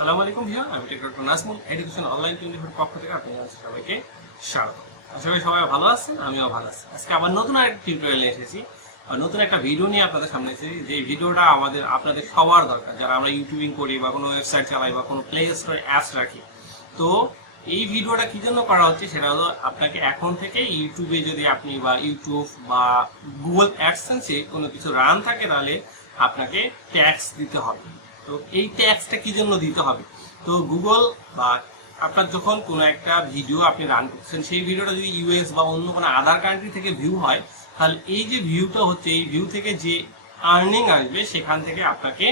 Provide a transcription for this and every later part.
আসসালামু আলাইকুম ভিউয়ার, আমি ডক্টর নাজমুল এডুকেশন অনলাইন 24 পক্ষ থেকে আপনাদের সবাইকে স্বাগত। আশা করি সবাই ভালো আছেন, আমিও ভালো আছি। আজকে আবার নতুন আরেকটা টিউটোরিয়াল নিয়ে এসেছি, নতুন একটা ভিডিও নিয়ে আপনাদের সামনে এসেছি। যে ভিডিওটা আপনাদের সবার দরকার, যারা আমরা ইউটিউবিং করি বা কোনো ওয়েবসাইট চালাই বা কোনো প্লে স্টোরে অ্যাপস রাখি। তো এই ভিডিওটা কি জন্য করা হচ্ছে সেটা হলো, আপনাকে এখন থেকে ইউটিউবে যদি আপনি বা ইউটিউব বা গুগল অ্যাডসেন্সে কোনো কিছু রান থাকে, তাহলে আপনাকে ট্যাক্স দিতে হবে। তো এই ট্যাক্সটা কি জন্য দিতে হবে? তো গুগল বা আপনার যখন কোনো একটা ভিডিও আপনি রান করছেন, সেই ভিডিওটা যদি ইউএস বা অন্য কোনো আদার কান্ট্রি থেকে ভিউ হয়, তাহলে এই যে ভিউটা হচ্ছে, এই ভিউ থেকে যে আর্নিং আসবে সেখান থেকে আপনাকে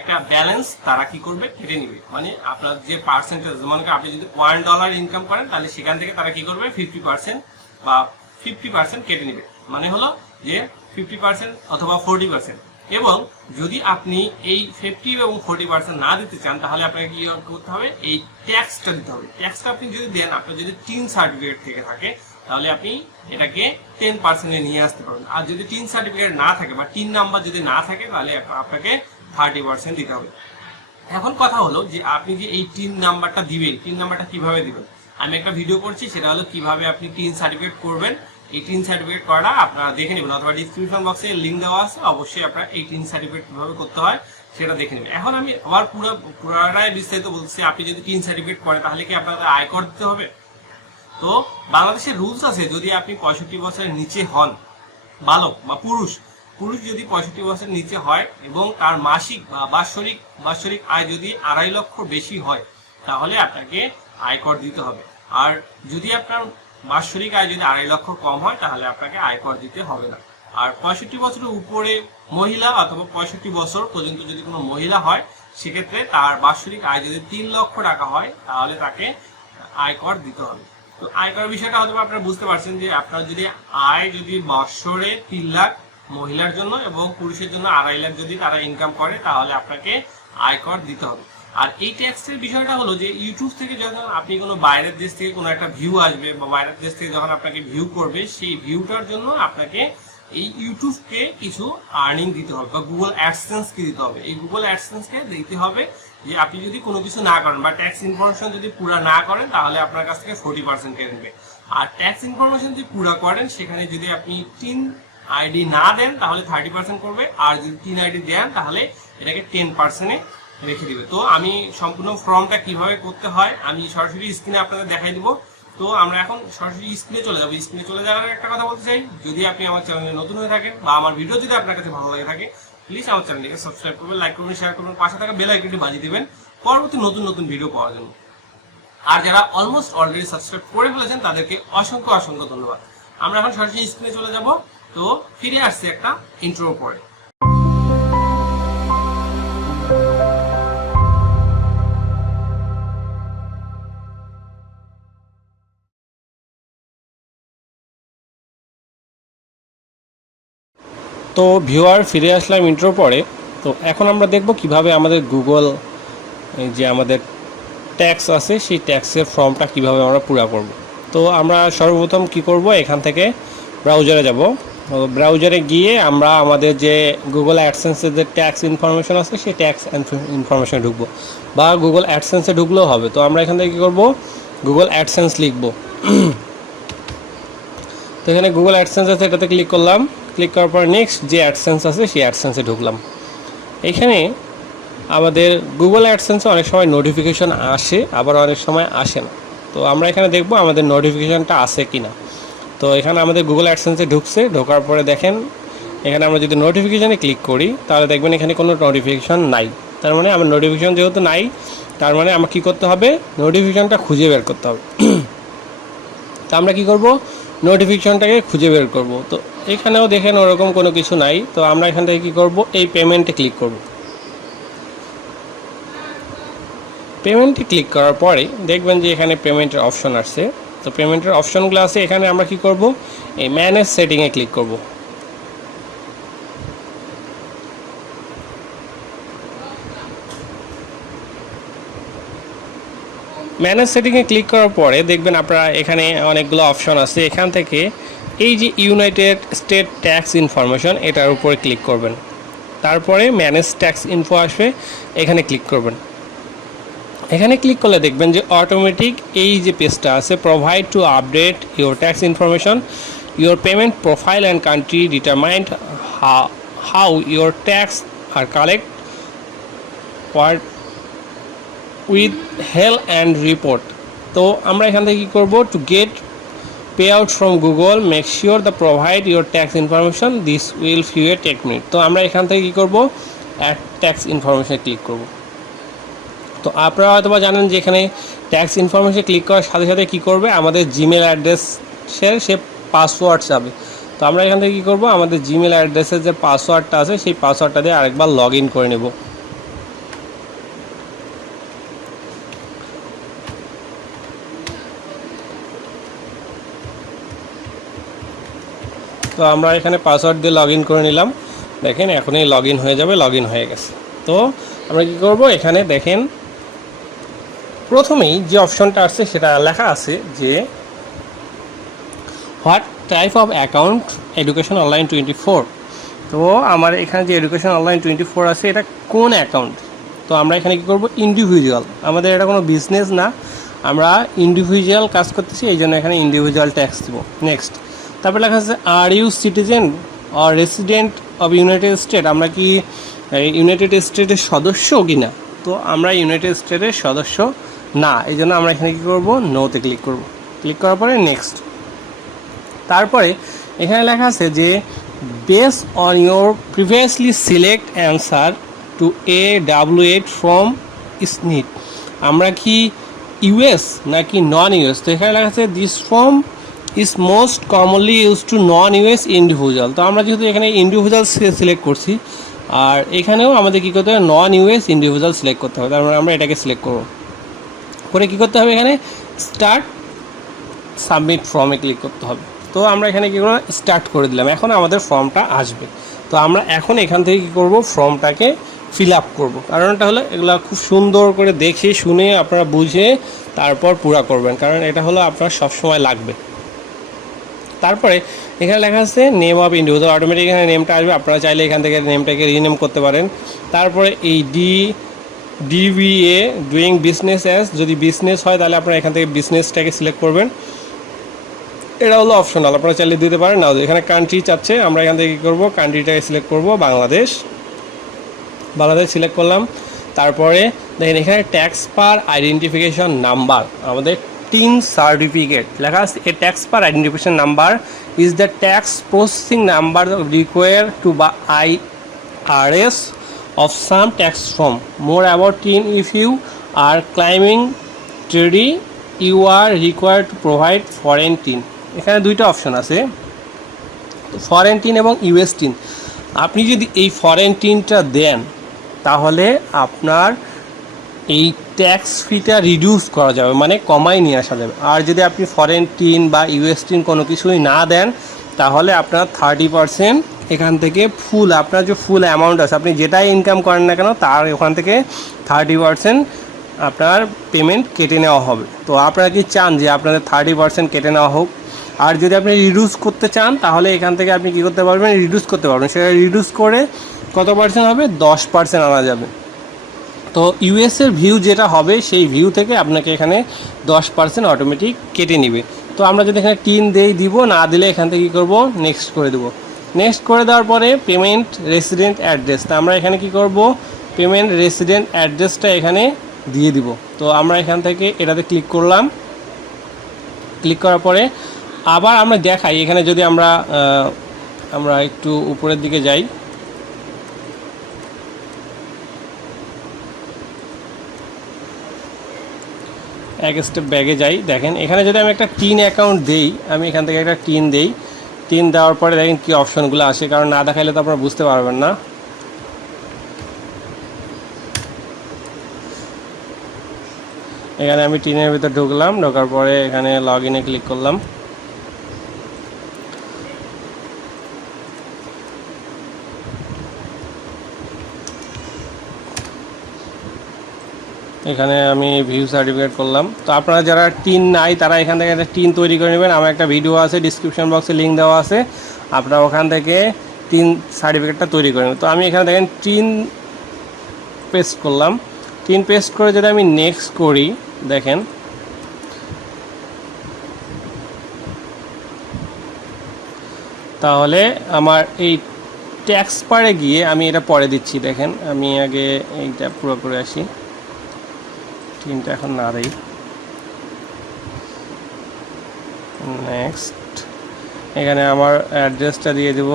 একটা ব্যালেন্স তারা কি করবে, কেটে নিবে। মানে আপনার যে পার্সেন্টেজ, মনে করেন আপনি যদি $1 ইনকাম করেন, তাহলে সেখান থেকে তারা কি করবে 50% বা 50% কেটে নিবে। মানে হলো যে 50% অথবা 40%। এবং যদি আপনি এই 50 এবং 40% না দিতে চান, তাহলে আপনাকে কি করতে হবে, এই ট্যাক্সটা দিতে হবে। ট্যাক্সটা আপনি যদি দেন, আপনার যদি 3 সার্টিফিকেট থেকে থাকে, তাহলে আপনি এটাকে 10% নিয়ে আসতে পারবেন। আর যদি 3 সার্টিফিকেট না থাকে বা 3 নাম্বার যদি না থাকে, তাহলে আপনাকে 30% দিতে হবে। এখন কথা হলো যে আপনি যে এই 3 নাম্বারটা দিবেন, 3 নাম্বারটা কিভাবে দিবেন। আমি একটা ভিডিও করছি, সেটা হলো কিভাবে আপনি 3 সার্টিফিকেট করবেন। এই 3 সার্টিফিকেট করাটা আপনারা দেখে নেবেন, অথবা ডিসক্রিপশন বক্সে লিঙ্ক দেওয়া আছে, অবশ্যই আপনারা এই 3 সার্টিফিকেট কিভাবে করতে হয় সেটা দেখে নেবেন। এখন আমি আবার পুরোটাই বিস্তারিত বলছি। আপনি যদি 3 সার্টিফিকেট করেন, তাহলে কি আপনাদের আয়কর দিতে হবে? তো বাংলাদেশের রুলস আছে, যদি আপনি 65 বছরের নিচে হন, বালক বা পুরুষ যদি 65 বছরের নিচে হয় এবং তার মাসিক বা বাৎসরিক আয় যদি 2.5 লক্ষ বেশি হয়, তাহলে আপনাকে আয়কর দিতে হবে। আর যদি আপনার বাৎসরিক আয় যদি 2.5 লক্ষ কম হয়, তাহলে আপনাকে আয়কর দিতে হবে না। আর 65 বছরের উপরে মহিলা অথবা 65 বছর পর্যন্ত যদি কোনো মহিলা হয়, সেক্ষেত্রে তার বাৎসরিক আয় যদি 3 লক্ষ টাকা হয়, তাহলে তাকে আয়কর দিতে হবে। তো আয়কর বিষয়টা হয়তো আপনারা বুঝতে পারছেন যে আপনার যদি আয় যদি বছরে 3 লাখ মহিলার জন্য এবং পুরুষের জন্য 2.5 লাখ যদি তারা ইনকাম করে, তাহলে আপনাকে আয়কর দিতে হবে। আর এই ট্যাক্সের বিষয়টা হলো যে ইউটিউব থেকে যখন আপনি কোনো বাইরের দেশ থেকে কোনো একটা ভিউ আসবে বা বাইরের দেশ থেকে যখন আপনাকে ভিউ করবে, সেই ভিউটার জন্য আপনাকে এই ইউটিউবকে কিছু আর্নিং দিতে হবে বা গুগল অ্যাডসেন্সকে দিতে হবে। এই গুগল অ্যাডসেন্সকে দিতে হবে যে আপনি যদি কোনো কিছু না করেন বা ট্যাক্স ইনফরমেশন যদি পুরা না করেন, তাহলে আপনার কাছ থেকে 40% কেটে নেবে। আর ট্যাক্স ইনফরমেশন যদি পুরা করেন, সেখানে যদি আপনি 3 আইডি না দেন, তাহলে 30% করবে। আর যদি 3 আইডি দেন, তাহলে এটাকে 10% রেখে দিবে। তো আমি সম্পূর্ণ ফর্মটা কিভাবে করতে হয় আমি সরাসরি স্ক্রিনে আপনাদের দেখাই দিব। তো আমরা এখন সরাসরি স্ক্রিনে চলে যাবো। স্ক্রিনে চলে যাওয়ার একটা কথা বলতে চাই, যদি আপনি আমার চ্যানেলে নতুন হয়ে থাকেন বা আমার ভিডিও যদি আপনার কাছে ভালো লাগে থাকে, প্লিজ আমার চ্যানেলটিকে সাবস্ক্রাইব করবেন, লাইক করবেন, শেয়ার করবেন, পাশে থাকা বেল আইকনটি বাজিয়ে দিবেন পরবর্তী নতুন ভিডিও পাওয়ার জন্য। আর যারা অলরেডি সাবস্ক্রাইব করে ফেলেছেন, তাদেরকে অসংখ্য ধন্যবাদ। আমরা এখন সরাসরি স্ক্রিনে চলে যাব। তো ফিরে আসছে একটা ইন্ট্রো পরে। তো ভিউয়ার, ফিরে আসলাম ইন্ট্রোর পরে। তো এখন আমরা দেখব কিভাবে আমাদের গুগল যে আমাদের ট্যাক্স আছে, সেই ট্যাক্সের ফর্মটা কিভাবে আমরা পুরা করব। তো আমরা সর্বপ্রথম কি করব, এখান থেকে ব্রাউজারে যাব। ব্রাউজারে গিয়ে আমরা আমাদের যে গুগল অ্যাডসেন্সের যে ট্যাক্স ইনফরমেশন আছে, সেই ট্যাক্স ইনফরমেশনে ঢুকবো, বা গুগল অ্যাডসেন্সে ঢুকলেও হবে। তো আমরা এখান থেকে কী করবো, গুগল অ্যাডসেন্স লিখব। তো এখানে গুগল অ্যাডসেন্স আছে, এটাতে ক্লিক করলাম। ক্লিক করার পর নেক্সট যে অ্যাডসেন্স আছে, সেই অ্যাডসেন্সে ঢুকলাম। এখানে আমাদের গুগল অ্যাডসেন্সে অনেক সময় নোটিফিকেশন আসে, আবার অনেক সময় আসে না। তো আমরা এখানে দেখব আমাদের নোটিফিকেশানটা আসে কি না। তো এখানে আমাদের গুগল অ্যাডসেন্সে ঢোকার পরে দেখেন, এখানে আমরা যদি নোটিফিকেশানে ক্লিক করি, তাহলে দেখবেন এখানে কোনো নোটিফিকেশান নাই। তার মানে আমার নোটিফিকেশান যেহেতু নাই, তার মানে আমার কী করতে হবে, নোটিফিকেশানটা খুঁজে বের করতে হবে। তো আমরা কী করব, নোটিফিকেশানটাকে খুঁজে বের করব। তো এখানেও দেখেন ওরকম কোনো কিছু নাই। তো আমরা এখান থেকে কী করব, এই পেমেন্টে ক্লিক করব। পেমেন্টে ক্লিক করার পরে দেখবেন যে এখানে পেমেন্টের অপশন আসছে। তো পেমেন্টের অপশনগুলো আছে, এখানে আমরা কি করব, এই ম্যানেজ সেটিংয়ে ক্লিক করব। ম্যানেজ সেটিংয়ে ক্লিক করার পরে দেখবেন আপনারা এখানে অনেকগুলো অপশন আছে। এখান থেকে এই যে ইউনাইটেড স্টেট ট্যাক্স ইনফরমেশন, এটার উপরে ক্লিক করবেন। তারপরে ম্যানেজ ট্যাক্স ইনফো আসবে, এখানে ক্লিক করবেন। এখানে ক্লিক করলে দেখবেন যে অটোমেটিক এই যে পেজটা আছে, provide to update your tax information, your payment profile and country determined how your tax are collect word with help and report. তো আমরা এখান থেকে কী করবো, to get pay out from Google make sure the provide your tax information, this will few a take minute. তো আমরা এখান থেকে কী করবো, অ্যাড ট্যাক্স ইনফরমেশনে ক্লিক করব। তো আপনারা হয়তো বা জানেন যে এখানে ট্যাক্স ইনফরমেশনে ক্লিক করার সাথে সাথে কী করবে, আমাদের জিমেল অ্যাড্রেসের সে পাসওয়ার্ড যাবে। তো আমরা এখান থেকে কী করবো, আমাদের জিমেল অ্যাড্রেসের যে পাসওয়ার্ডটা আছে সেই পাসওয়ার্ডটা দিয়ে আরেকবার লগ ইন করে নেব। তো আমরা এখানে পাসওয়ার্ড দিয়ে লগ ইন করে নিলাম, দেখেন এখনই লগ ইন হয়ে যাবে, লগ ইন হয়ে গেছে। তো আমরা কী করব, এখানে দেখেন প্রথমেই যে অপশনটা আসছে সেটা লেখা আছে যে what type of account education online 24। তো আমার এখানে যে এডুকেশন অনলাইন 24 আছে এটা কোন অ্যাকাউন্ট। তো আমরা এখানে কী করব, ইন্ডিভিজুয়াল, আমাদের এটা কোনো বিজনেস না, আমরা ইন্ডিভিজুয়াল কাজ করতেছি, এই জন্য এখানে ইন্ডিভিজুয়াল ট্যাক্স দেবো। নেক্সট, তারপরে লেখা আছে are you citizen or resident of United State, আমরা কি ইউনাইটেড স্টেটের সদস্য কি না। তো আমরা ইউনাইটেড স্টেটের সদস্য না, এই জন্য আমরা এখানে কী করবো, নোতে ক্লিক করব। ক্লিক করার পরে নেক্সট, তারপরে এখানে লেখা আছে যে base on your previously select answer to A88 from SNIT, আমরা কি ইউএস নাকি নন ইউএস। তো এখানে লেখা আছে this form is most commonly use to non US individual. তো আমরা যেহেতু এখানে ইন্ডিভিজুয়াল সিলেক্ট করছি, আর এখানেও আমাদের কী করতে হবে, নন ইউএস ইন্ডিভিজুয়াল সিলেক্ট করতে হবে। তারপরে আমরা এটাকে সিলেক্ট করব, করে কী করতে হবে, এখানে স্টার্ট সাবমিট ফর্মে ক্লিক করতে হবে। তো আমরা এখানে কী করবো, স্টার্ট করে দিলাম, এখন আমাদের ফর্মটা আসবে। তো আমরা এখন এখান থেকে কী করব, ফর্মটাকে ফিল আপ করবো। কারণটা হলো এগুলো খুব সুন্দর করে দেখে শুনে আপনারা বুঝে তারপর পুরা করবেন, কারণ এটা হলো আপনার সবসময় লাগবে। তারপরে এখানে লেখা আছে নেম অফ ইন্ডিভিজুয়াল, অটোমেটিক এখানে নেমটা আসবে, আপনারা চাইলে এখান থেকে নেমটাকে রিনেম করতে পারেন। তারপরে এই DBA ডুইং বিজনেস অ্যাজ, যদি বিজনেস হয় তাহলে আপনারা এখান থেকে বিজনেসটাকে সিলেক্ট করবেন, এটা হলো অপশনাল, আপনারা চাইলে দিতে পারেন নাও। এখানে কান্ট্রি চাচ্ছে, আমরা এখান থেকে কী করবো, কান্ট্রিটাকে সিলেক্ট করব, বাংলাদেশ সিলেক্ট করলাম। তারপরে দেখেন এখানে ট্যাক্স পার আইডেন্টিফিকেশন নাম্বার, আমাদের টিন সার্টিফিকেট লেখা আছে, a taxpayer identification number is the tax processing number require to বা IRS of some tax form. More about TIN, if you are claiming TREDI, you are required to provide foreign TIN. এখানে দুইটা option আছে, foreign tin এবং US tin. আপনি যদি এই foreign টিনটা দেন তাহলে আপনার এই ট্যাক্স ফিটা রিডিউস করা যাবে, মানে কমাই নিয়ে আসা যাবে। আর যদি আপনি ফরেন টিন বা ইউএস টিন কোনো কিছুই না দেন তাহলে আপনার 30% এখান থেকে ফুল, আপনার যে ফুল অ্যামাউন্ট আছে, আপনি যেটাই ইনকাম করেন না কেন তার ওখান থেকে 30% আপনার পেমেন্ট কেটে নেওয়া হবে। তো আপনারা কি চান যে আপনাদের 30% কেটে নেওয়া হোক? আর যদি আপনি রিডিউস করতে চান তাহলে এখান থেকে আপনি কী করতে পারবেন, রিডিউস করতে পারবেন। সেটা রিডিউস করে কত পার্সেন্ট হবে, 10% আনা যাবে। তো ইউএসের ভিউ যেটা হবে সেই ভিউ থেকে আপনাকে এখানে 10% অটোমেটিক কেটে নেবে। তো আমরা যদি এখানে টিন দিব, না দিলে এখান থেকে কী করবো, নেক্সট করে দেবো। নেক্সট করে দেওয়ার পরে পেমেন্ট রেসিডেন্ট অ্যাড্রেস, তা আমরা এখানে কি করব, পেমেন্ট রেসিডেন্ট অ্যাড্রেসটা এখানে দিয়ে দিব। তো আমরা এখান থেকে এটাতে ক্লিক করলাম, ক্লিক করার পরে আবার আমরা দেখাই, এখানে যদি আমরা একটু উপরের দিকে যাই, এক স্টেপ ব্যাগে যাই, দেখেন এখানে যদি আমি একটা টিন অ্যাকাউন্ট দেই, আমি এখান থেকে একটা টিন দেই, টিন দেওয়ার পরে দেখেন কী অপশনগুলো আসে, কারণ না দেখাইলে তো আপনারা বুঝতে পারবেন না। এখানে আমি টিনের ভিতর ঢুকলাম, ঢোকার পরে এখানে লগ ইনে ক্লিক করলাম। এখানে আমি ভিউ সার্টিফিকেট করলাম। তো আপনারা যারা টিন নাই তারা এখান থেকে একটা টিন তৈরি করে নেবেন। আমার একটা ভিডিও আছে, ডিসক্রিপশন বক্সে লিঙ্ক দেওয়া আছে, আপনারা ওখান থেকে টিন সার্টিফিকেটটা তৈরি করে নেব। তো আমি এখানে দেখেন টিন পেস্ট করলাম। টিন পেস্ট করে যদি আমি নেক্সট করি, দেখেন তাহলে আমার এই ট্যাক্স পারে গিয়ে আমি এটা পরে দিচ্ছি। দেখেন আমি আগে এইটা পুরো করে আসি, টিনটা এখন না দেই। নেক্সট এখানে আমার অ্যাড্রেসটা দিয়ে দেব,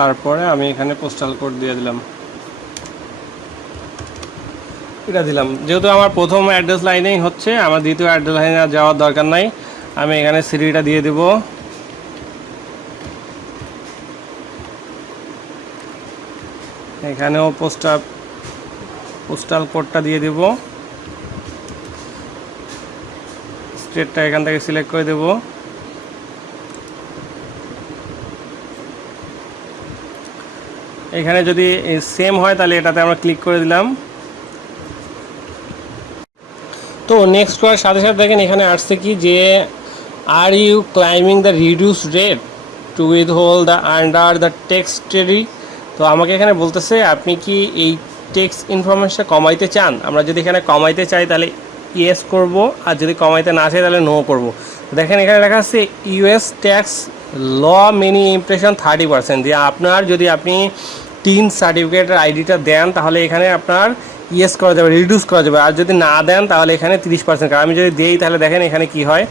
তারপরে আমি এখানে পোস্টাল কোড দিয়ে দিলাম, এটা দিলাম। যেহেতু আমার প্রথম অ্যাড্রেস লাইনেই হচ্ছে, আমার দ্বিতীয় অ্যাড্রেস লাইনে যাওয়ার দরকার নাই। আমি এখানে সিটিটা দিয়ে দেব, এখানেও পোস্টাল কোডটা দিয়ে দেব, স্টেটটা এখান থেকে সিলেক্ট করে দেব। এখানে যদি সেম হয় তাহলে এটাতে আমরা ক্লিক করে দিলাম। তো নেক্সট করার সাথে সাথে দেখেন এখানে আসছে কি যে are you claiming the reduce rate to withhold the under the tax treaty. তো আমাকে এখানে বলতেছে আপনি কি এই টেক্সট ইনফরমেশনটা কমাইতে চান। আমরা যদি এখানে কমাইতে চাই তাহলে ইয়েস করব, আর যদি কমাইতে না চাই তাহলে নো করব। দেখেন এখানে লেখা আছে US tax law mini impression 30%, যে আপনার যদি আপনি টিন সার্টিফিকেটের আইডিটা দেন তাহলে এখানে আপনার ইয়েস করা যাবে, রিডিউস করা যাবে, আর যদি না দেন তাহলে এখানে 30%। আমি যদি দেই তাহলে দেখেন এখানে কি হয়।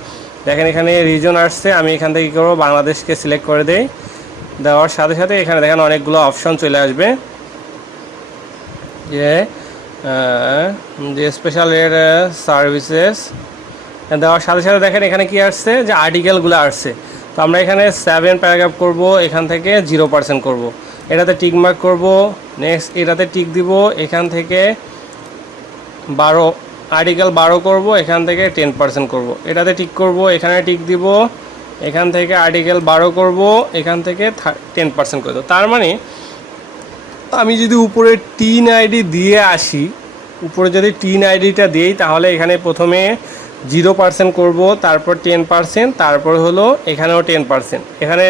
দেখেন এখানে রিজন আসছে, আমি এখান থেকে কী করবো, বাংলাদেশকে সিলেক্ট করে দেই। দেওয়ার সাথে সাথে এখানে দেখেন অনেকগুলো অপশন চলে আসবে, যে স্পেশাল রেট সার্ভিসেস দেওয়ার সাথে সাথে দেখেন এখানে কি আসছে যে আর্টিকেলগুলো আসছে। তো আমরা এখানে 7 প্যারাগ্রাফ করব, এখান থেকে 0% করব, এটাতে টিক মার্ক করবো। নেক্সট এটাতে টিক দিব, এখান থেকে 12 আর্টিকেল 12 করব, এখান থেকে 10% করব, এটাতে টিক করব, এখানে টিক দিব, এখান থেকে আর্টিকেল 12 করব, এখান থেকে 10% করে দেবো। তার মানে আমি যদি উপরে টিন আইডি দিয়ে আসি, উপরে যদি টিন আইডিটা দিই তাহলে এখানে প্রথমে 0% করব, তারপর 10%, তারপর হলো এখানেও 10%। এখানে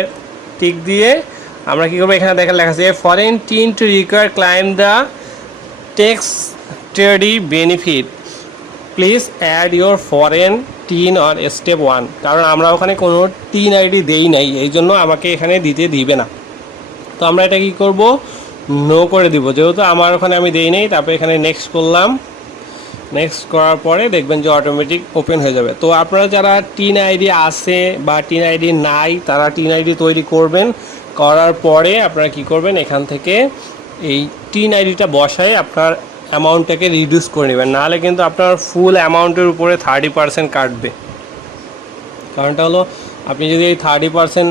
টিক দিয়ে আমরা কী করবো, এখানে দেখেন লেখা আছে foreign TIN to require claim the tax treaty benefit please add your foreign TIN or step 1। কারণ আমরা ওখানে কোনো টিন আইডি দেই নাই, এই জন্য আমাকে এখানে দিতে দিবে না। তো আমরা এটা কী করব, নো করে দিব, যেহেতু আমার ওখানে আমি দেই নাই। তারপরে এখানে নেক্সট করলাম, নেক্সট করার পরে দেখবেন যে অটোমেটিক ওপেন হয়ে যাবে। তো আপনারা যারা টিন আইডি আছে বা টিন আইডি নাই তারা টিন আইডি তৈরি করবেন, করার পরে আপনারা কি করবেন, এখান থেকে এই টিন আইডিটা বসায় আপনার অ্যামাউন্টটাকে রিডিউস করে নেবেন, নাহলে কিন্তু আপনার ফুল অ্যামাউন্টের উপরে 30% কাটবে। কারণটা হলো আপনি যদি এই 30%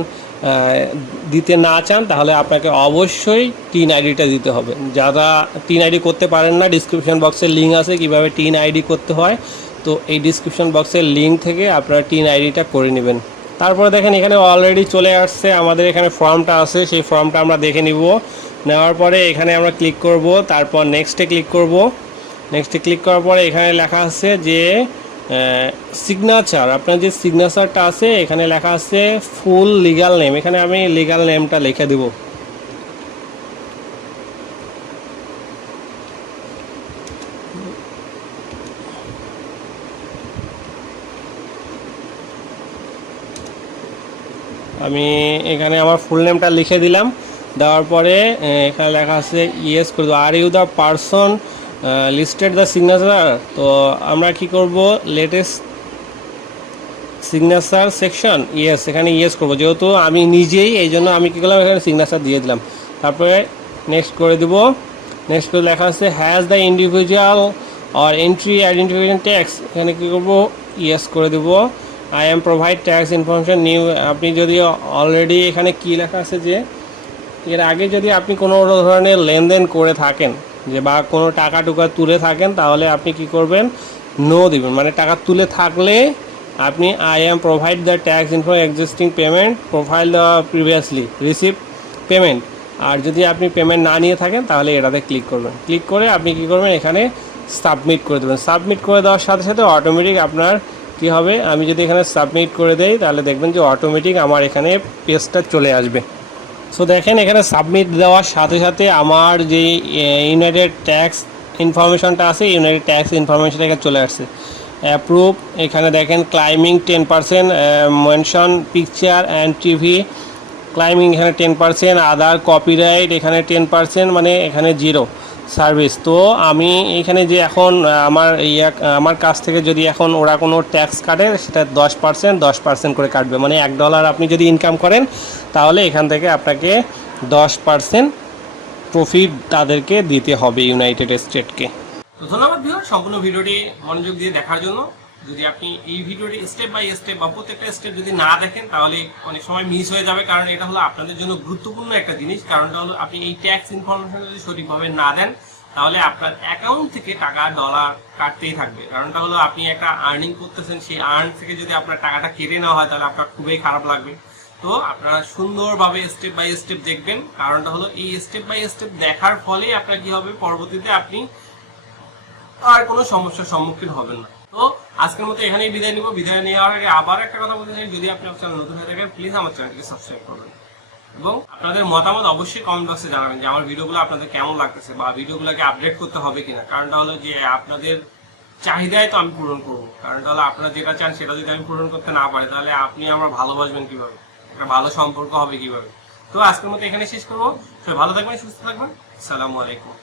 দিতে না চান তাহলে আপনাকে অবশ্যই টিন আইডিটা দিতে হবে। যারা টিন আইডি করতে পারেন না, ডিসক্রিপশন বক্সের লিঙ্ক আছে কীভাবে টিন আইডি করতে হয়, তো এই ডিসক্রিপশন বক্সের লিঙ্ক থেকে আপনারা টিন আইডিটা করে নেবেন। তারপরে দেখেন এখানে অলরেডি চলে আসছে, আমাদের এখানে ফর্মটা আছে, সেই ফর্মটা আমরা দেখে নিব। নেওয়ার পরে এখানে আমরা ক্লিক করব, তারপর নেক্সটে ক্লিক করব। নেক্সটে ক্লিক করার পরে এখানে লেখা আছে যে সিগনেচার, আপনার যে সিগনেচারটা আছে এখানে লেখা আছে ফুল লিগ্যাল নেম, এখানে আমি লিগ্যাল নেমটা লিখে দেব। আমি এখানে আমার ফুল নেমটা লিখে দিলাম। দেওয়ার পরে এখানে লেখা আছে ইয়েস করে দেবো, are you the person listed the signature. তো আমরা কি করব, লেটেস্ট সিগনেচার সেকশন, ইয়েস, এখানে ইয়েস করব, যেহেতু আমি নিজেই, এই জন্য আমি কী করলাম এখানে সিগনেচার দিয়ে দিলাম। তারপরে নেক্সট করে দেব। নেক্সট করে লেখা আছে has the individual or entry identification tax, এখানে কী করব, ইয়েস করে দেব। I am provide tax information new, আপনি যদি অলরেডি এখানে কী লেখা আছে যে এর আগে যদি আপনি কোনো ধরনের লেনদেন করে থাকেন যে বা কোনো টাকা টুকা তুলে থাকেন তাহলে আপনি কি করবেন, নো দিবেন। মানে টাকা তুলে থাকলে আপনি I am provide the tax info existing payment profile the previously receive payment. আর যদি আপনি পেমেন্ট না নিয়ে থাকেন তাহলে এটাতে ক্লিক করবেন। ক্লিক করে আপনি কি করবেন, এখানে সাবমিট করে দেবেন। সাবমিট করে দেওয়ার সাথে সাথে অটোমেটিক আপনার কি হবে, আমি যদি এখানে সাবমিট করে দেই তাহলে দেখবেন যে অটোমেটিক আমার এখানে পেজটা চলে আসবে। সো দেখেন এখানে সাবমিট দেওয়ার সাথে সাথে আমার যে ইউনাইটেড ট্যাক্স ইনফরমেশনটা আছে, ইউনাইটেড ট্যাক্স ইনফরমেশনটা এখানে চলে আসছে। অ্যাপ্রুভ, এখানে দেখেন claiming 10%, mention picture and TV claiming এখানে 10%, আদার কপিরাইট এখানে 10%, মানে এখানে জিরো সার্ভিস। তো আমি এখানে যে এখন আমার কাছ থেকে যদি এখন ওরা কোনো ট্যাক্স কাটে সেটা 10% করে কাটবে। মানে $1 আপনি যদি ইনকাম করেন তাহলে এখান থেকে আপনাকে 10% প্রফিট তাদেরকে দিতে হবে ইউনাইটেড স্টেটকে। তো ধন্যবাদ ভিউয়ার, সম্পূর্ণ ভিডিওটি মনোযোগ দিয়ে দেখার জন্য। যদি আপনি এই ভিডিওটি স্টেপ বাই স্টেপ বা প্রত্যেকটা স্টেপ যদি না দেখেন তাহলে অনেক সময় মিস হয়ে যাবে, কারণ এটা হলো আপনাদের জন্য গুরুত্বপূর্ণ একটা জিনিস। কারণটা হলো আপনি এই ট্যাক্স ইনফরমেশন যদি সঠিকভাবে না দেন তাহলে আপনার অ্যাকাউন্ট থেকে টাকা ডলার কাটতেই থাকবে। কারণটা হলো আপনি একটা আর্নিং করতেছেন, সেই আর্ন থেকে যদি আপনার টাকাটা কেটে নেওয়া হয় তাহলে আপনার খুবই খারাপ লাগবে। তো আপনারা সুন্দরভাবে স্টেপ বাই স্টেপ দেখবেন। কারণটা হলো এই স্টেপ বাই স্টেপ দেখার ফলে আপনার কি হবে, পরবর্তীতে আপনি আর কোনো সমস্যার সম্মুখীন হবেন না। তো আজকের মতো এখানেই বিদায় নিব। বিদায় নেওয়ার আগে আবার একটা কথা বলতে চাই, যদি আপনি আমার চ্যানেল নতুন হয়ে থাকেন প্লিজ আমার চ্যানেলটিকে সাবস্ক্রাইব করবেন এবং আপনাদের মতামত অবশ্যই কমেন্ট বক্সে জানাবেন যে আমার ভিডিওগুলো আপনাদের কেমন লাগতেছে বা ভিডিওগুলোকে আপডেট করতে হবে কিনা। কারণটা হলো যে আপনাদের চাহিদায় তো আমি পূরণ করবো। কারণটা হলো আপনারা যেটা চান সেটা যদি আমি পূরণ করতে না পারি তাহলে আপনি আমার ভালোবাসবেন কিভাবে, একটা ভালো সম্পর্ক হবে কিভাবে। তো আজকের মতো এখানে শেষ করবো। সবাই ভালো থাকবেন, সুস্থ থাকবেন। আসসালামু আলাইকুম।